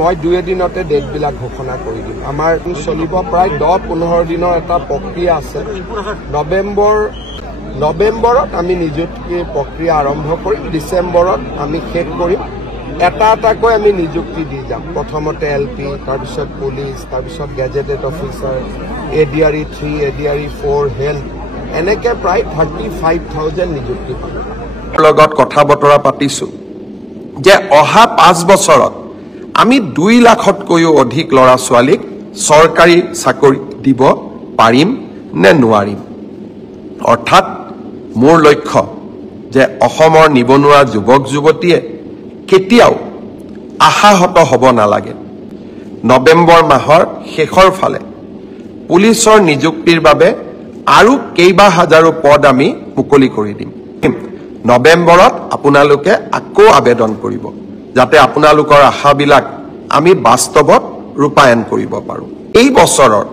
মই 2 এদিনতে ডেটবিলাক ঘোষণা কৰি দিম। আমাৰ চলিব প্ৰায় 10-15 দিনৰ এটা প্ৰক্ৰিয়া আছে। নৱেম্বৰত আমি নিযুক্তিৰ প্ৰক্ৰিয়া আৰম্ভ কৰিম, ডিচেম্বৰত আমি শেষ কৰিম। এটা এটাকৈ আমি নিযুক্তি দি যাম। প্ৰথমতে LP, তাৰপিছত পুলিচ, তাৰপিছত gazetted officer, ADRE 3, ADRE 4, health, এনেকে প্ৰায় 35,000 নিযুক্তি পাম। লগত কথা বতৰা পাতিছো যে অহা 5 বছৰত আমি 2 লাখতকৈও অধিক ল'ৰা ছোৱালীক চৰকাৰী চাকৰি দিব পাৰিম নে নোৱাৰিম। অৰ্থাৎ মোৰ লক্ষ্য যে অসমৰ নিবনুৱা যুৱক যুৱতীয়ে কেতিয়াও আশাহত হ'ব নালাগে। নৱেম্বৰ মাহৰ শেষৰ ফালে পুলিচৰ নিযুক্তিৰ বাবে আৰু কেইবা হাজাৰো পদ আমি মুকলি কৰি দিম। নৱেম্বৰত আপোনালোকে আকৌ আবেদন কৰিব যাতে আপোনালোকৰ আশাবিলাক আমি বাস্তৱত ৰূপায়ণ কৰিব পাৰোঁ। এই বছৰৰ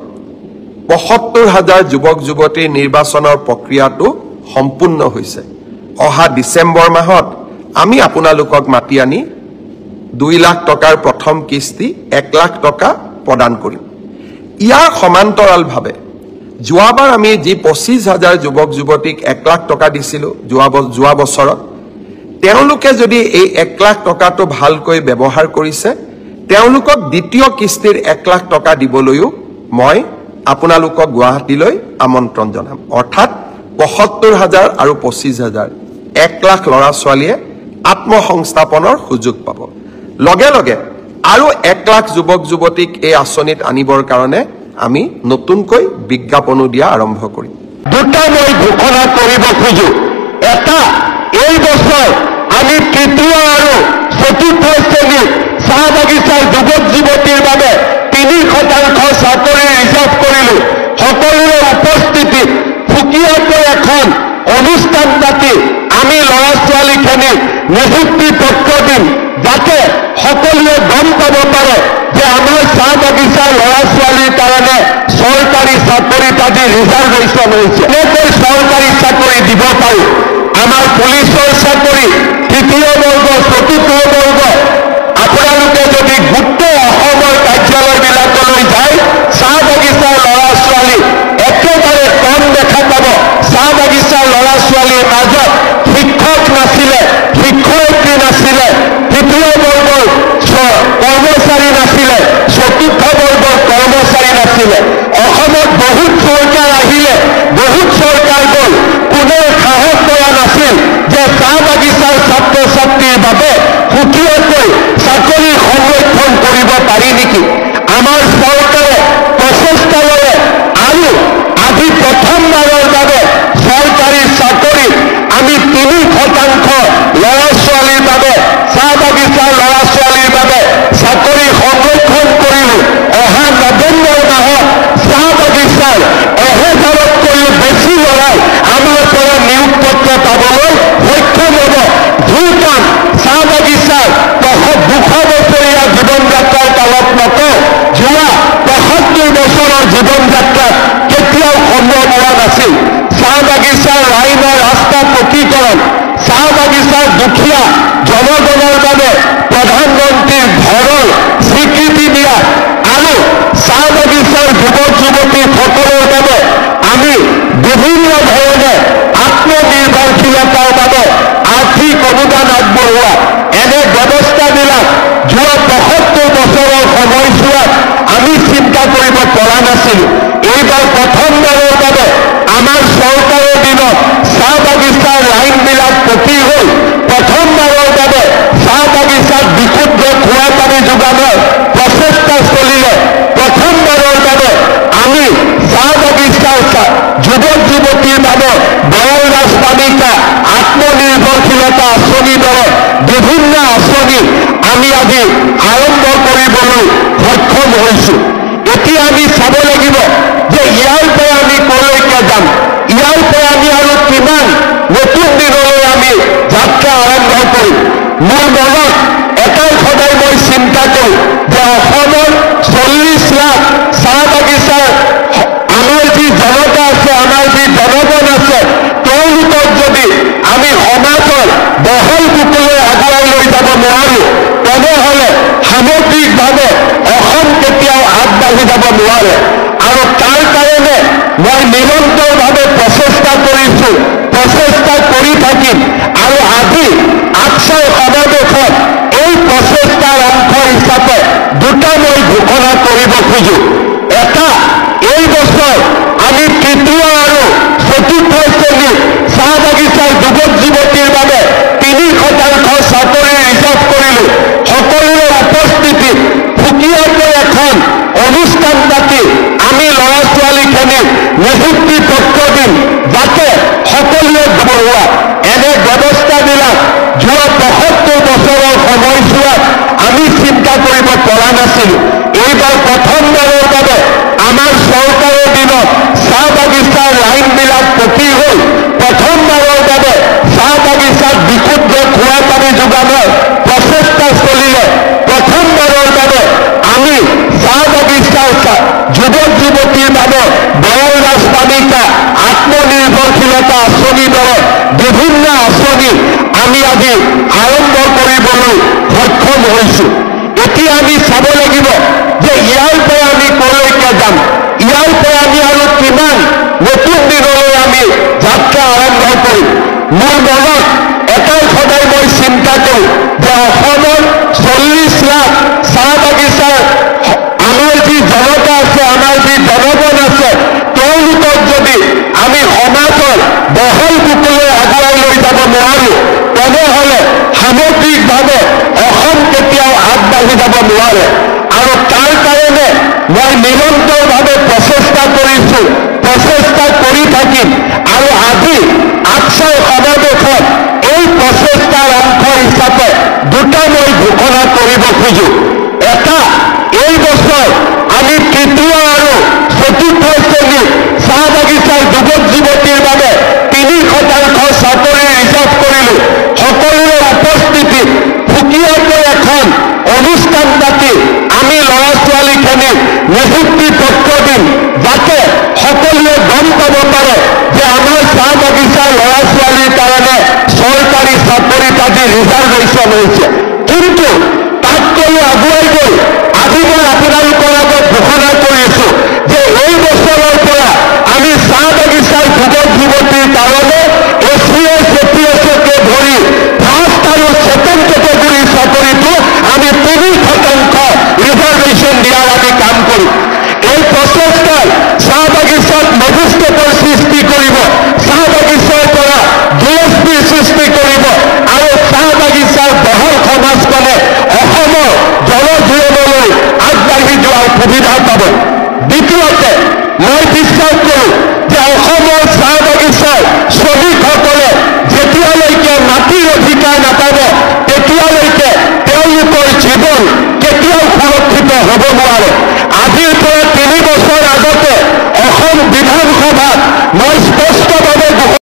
৭৫,০০০ যুৱক যুৱতীৰ নিৰ্বাচনৰ প্ৰক্ৰিয়াটো সম্পূৰ্ণ হৈছে। অহা ডিচেম্বৰ মাহত আমি আপোনালোকক মাতি আনি 2 লাখ টকাৰ প্ৰথম কিস্তি 1 লাখ টকা প্ৰদান কৰিম। ইয়াৰ সমান্তৰালভাৱে যোৱাবাৰ আমি যি 25,000 যুৱক যুৱতীক 1 লাখ টকা দিছিলোঁ যোৱা বছৰত, তেওঁলোকে যদি এই 1 লাখ টকাটো ভালকৈ ব্যৱহাৰ কৰিছে, তেওঁলোকক দ্বিতীয় কিস্তিৰ 1 লাখ টকা দিবলৈও মই আপোনালোকক গুৱাহাটীলৈ আমন্ত্ৰণ জনাম। অৰ্থাৎ ৭৫,০০০ আৰু 25,000 1 লাখ ল'ৰা ছোৱালীয়ে আত্মসংস্থাপনৰ সুযোগ পাব। লগে লগে আৰু 1 লাখ যুৱক যুৱতীক এই আঁচনিত আনিবৰ কাৰণে আমি নতুনকৈ বিজ্ঞাপনো দিয়া আৰম্ভ কৰিম। দুটা মই ঘোষণা কৰিব খোজো। এটা, এই বছৰ আমি তৃতীয় আৰু চতুৰ্থ শ্ৰেণীৰ চাহ বাগিচাৰ যুৱক যুৱতীৰ বাবে 3% চাকৰি ৰিজাৰ্ভ কৰিলো। সকলোৰে উপস্থিতিত সুকীয়াকৈ এখন অনুষ্ঠান পাতি আমি ল'ৰা ছোৱালীখিনিক নিযুক্তি পত্ৰ দিম, যাতে সকলোৱে গম পাব পাৰে যে আমাৰ চাহ বাগিচাৰ ল'ৰা ছোৱালীৰ কাৰণে চৰকাৰী চাকৰিত আজি ৰিজাৰ্ভেশ্যন হৈছে। এনেকৈ চৰকাৰী চাকৰি দিব পাৰোঁ। আমাৰ পুলিচৰ চাকৰি 3য় বৰ্গ 4ৰ্থ বৰ্গ আপোনালোকে যদি গোটেই অসমৰ কাৰ্যালয়বিলাকলৈ যায়, চাহ বাগিচাৰ ল'ৰা ছোৱালী একেবাৰে কম দেখা পাব। চাহ বাগিচাৰ ল'ৰা ছোৱালীৰ মাজত শিক্ষক নাছিলে, শিক্ষয়িত্ৰী নাছিলে, 3য় বৰ্গৰ কৰ্মচাৰী নাছিলে, 4ৰ্থ বৰ্গৰ কৰ্মচাৰী নাছিলে। অসমত বহুত চৰকাৰ আহিলে, বহুত চৰকাৰ গ'ল, কোনেও সাহস কৰা নাছিল যে চাহ বাগিচাৰ ছাত্ৰ ছাত্ৰীৰ বাবে সুকীয়াকৈ চাকৰি সংৰক্ষণ কৰিব পাৰি নেকি। আমাৰ চৰকাৰে প্ৰচেষ্টা ল'লে আৰু আজি প্ৰথমবাৰৰ বাবে চৰকাৰী চাকৰিত আমি 3% ল'ৰা ছোৱালীৰ বাবে, চাহ বাগিচাৰ ল'ৰা ছোৱালীৰ বাবে চাকৰি সংৰক্ষণ কৰিলোঁ। অহা নৱেম্বৰ মাহত চাহ বাগিচাৰ 1000তকৈও বেছি ল'ৰাই আমাৰ পৰা নিয়োগ পত্ৰ পাবলৈ সক্ষম হ'ব। ভূটান চাহ বাগিচাৰ 200 বছৰীয়া জীৱন যাত্ৰাৰ কালত নকওঁ, যোৱা 75 বছৰৰ জীৱন যাত্ৰাত কেতিয়াও সম্ভৱ হোৱা নাছিল। চাহ বাগিচাৰ লাইনৰ ৰাস্তা পকীকৰণ, চাহ বাগিচাৰ দুখীয়া জনগণৰ বাবে প্ৰধানমন্ত্ৰীৰ ঘৰৰ স্বীকৃতি দিয়া আৰু চাহ বাগিচাৰ যুৱক যুৱতীসকলৰ বাবে আমি বিভিন্ন ধৰণে আত্মনিৰ্ভৰশীলতাৰ বাবে আৰ্থিক অনুদান আগবঢ়োৱা, এনে ব্যৱস্থাবিলাক যোৱা 75 বছৰৰ সময়ছোৱাত আমি চিন্তা কৰিব পৰা নাছিলোঁ। এইবাৰ প্ৰথমবাৰৰ বাবে আমাৰ চৰকাৰৰ দিনত চাহ বাগিচাৰ লাইনবিলাক পকী হ'ল। প্ৰথমবাৰৰ বাবে চাহ বাগিচাত বিশুদ্ধ খোৱা পানী যোগানৰ প্ৰচেষ্টা চলিলে। প্ৰথমবাৰৰ বাবে আমি চাহ বাগিচাৰ যুৱক যুৱতীৰ বাবে বয়ল ৰাজপালিকা আত্মনিৰ্ভৰশীলতা আঁচনিৰ দৰে বিভিন্ন আঁচনি আমি আজি আৰম্ভ কৰিবলৈ সক্ষম হৈছোঁ। এতিয়া আমি চাব লাগিব যে ইয়াৰ পৰা আমি কলৈকে যাম, ইয়াৰ পৰা আমি আৰু কিমান নতুন দিনলৈ আমি যাত্ৰা আৰম্ভ কৰিম। মোৰ মনত এটাই সদায় মই চিন্তা কৰোঁ যে অসমৰ 40 লাখ চাহ বাগিচাৰ আমাৰ যি জনতা আছে, আমাৰ যি জনগণ আছে, তেওঁলোকক যদি আমি সমাজৰ বহল বুকুলৈ আগুৱাই লৈ যাব নোৱাৰোঁ, তেনেহ'লে সামগ্ৰিক বিৰোধীভাৱে অসম কেতিয়াও আগবাঢ়ি যাব নোৱাৰে আৰু তাৰ কাৰণে মই নিৰন্তৰভাৱে প্ৰচেষ্টা কৰিছোঁ, প্ৰচেষ্টা কৰি থাকিম আৰু আজি আকছাৰ সমাৱেশত এই প্ৰচেষ্টাৰ অংশ হিচাপে দুটা মই ঘোষণা কৰিব খোজোঁ। এটা, এই বছৰ আমি তৃতীয় আৰু চতুৰ্থ শ্ৰেণীৰ চাহ বাগিচাৰ যুৱক যুৱতীৰ বাবে 3% চাকৰি ৰিজাৰ্ভ কৰিলোঁ। সকলোৰে উপস্থিতিত সুকীয়াকৈ এখন অনুষ্ঠান পাতি আমি ল'ৰা ছোৱালীখিনিক নিযুক্তি পত্ৰ দিম, যাতে সকলোৱে বঢ়োৱা এনে ব্যৱস্থাবিলাক যোৱা 75 বছৰৰ সময়ছোৱাত আমি চিন্তা কৰিব পৰা নাছিলোঁ। এইবাৰ প্ৰথমবাৰৰ বাবে আমাৰ চৰকাৰৰ দিনত চাহ বাগিচাৰ লাইনবিলাক পকী হ'ল। প্ৰথমবাৰৰ বাবে চাহ বাগিচাত বিশুদ্ধ খোৱা পানী যোগানৰ প্ৰচেষ্টা চলিলে। প্ৰথমবাৰৰ বাবে আমি চাহ বাগিচাৰ যুৱক যুৱতীৰ বাবে বয়ল ৰাজবালিকা আত্মনিৰ্ভৰশীলতা আঁচনিৰ দৰে বিভিন্ন আঁচনি আমি আজি আৰম্ভ কৰিবলৈ সক্ষম হৈছোঁ। এতিয়া আমি চাব লাগিব যে ইয়াৰ পৰা আমি কলৈকে যাম, ইয়াৰ পৰা আমি আৰু কিমান নতুন দিনলৈ আমি যাত্ৰা আৰম্ভ কৰিম। মোৰ মনত এটাই সদায় মই চিন্তা কৰোঁ যে অসমৰ 40 লাখ চাহ বাগিচাৰ আমাৰ যি জনতা আছে, আমাৰ যি জনগণ আছে, তেওঁলোকক যদি আমি সমাজৰ বহল বুকুলৈ আগুৱাই লৈ যাব নোৱাৰোঁ, তেনেহ'লে সামগ্ৰিকভাৱে অসম কেতিয়াও আগবাঢ়ি যাব নোৱাৰে। আৰু তাৰ কাৰণে মই নিৰন্তৰভাৱে প্ৰচেষ্টা কৰিছোঁ, প্ৰচেষ্টা কৰি থাকিম আৰু আজি আকছাৰ সমাৱেশত এই প্ৰচেষ্টাৰ অংশ হিচাপে দুটা মই ঘোষণা কৰিব খোজোঁ। এটা, এই বছৰ আমি তৃতীয় আৰু চতুৰ্থ শ্ৰেণীৰ চাহ বাগিচাৰ যুৱক যুৱতীৰ বাবে 3% চাকৰি ৰিজাৰ্ভ কৰিলোঁ। সকলোৰে উপস্থিতিত সুকীয়াকৈ এখন অনুষ্ঠান পাতি আমি ল'ৰা ছোৱালীখিনিক নিযুক্তি পত্ৰ দিম, যাতে সকলোৱে গম পাব পাৰে যে আমাৰ চাহ বাগিচাৰ ল'ৰা ছোৱালীৰ কাৰণে চৰকাৰী চাকৰিত আজি ৰিজাৰ্ভেশ্যন হৈছে। কিন্তু তাতকৈও আগুৱাই গৈ আজি মই আপোনালোকৰ আগত ঘোষণা কৰিছোঁ যে এই বছৰৰ পৰা আমি চাহ বাগিচাৰ যুৱক যুৱতীৰ কাৰণে ACS, APSকে ধৰি ফাৰ্ষ্ট আৰু ছেকেণ্ড কেটেগৰীৰ চাকৰিটো আমি 3% ৰিজাৰ্ভেশ্যন দিয়াৰ আমি কাম কৰিম। এই প্ৰচেষ্টাই চাহ বাগিচাত মেজিষ্ট্ৰেটৰ সৃষ্টি কৰিব, চাহ বাগিচাৰ পৰা DSP সৃষ্টি কৰিব আৰু চাহ বাগিচাৰ বহল সমাজখনে অসমৰ জনজীৱনলৈ আগবাঢ়ি যোৱাৰ সুবিধা পাব। দ্বিতীয়তে, মই বিশ্বাস কৰোঁ যে অসম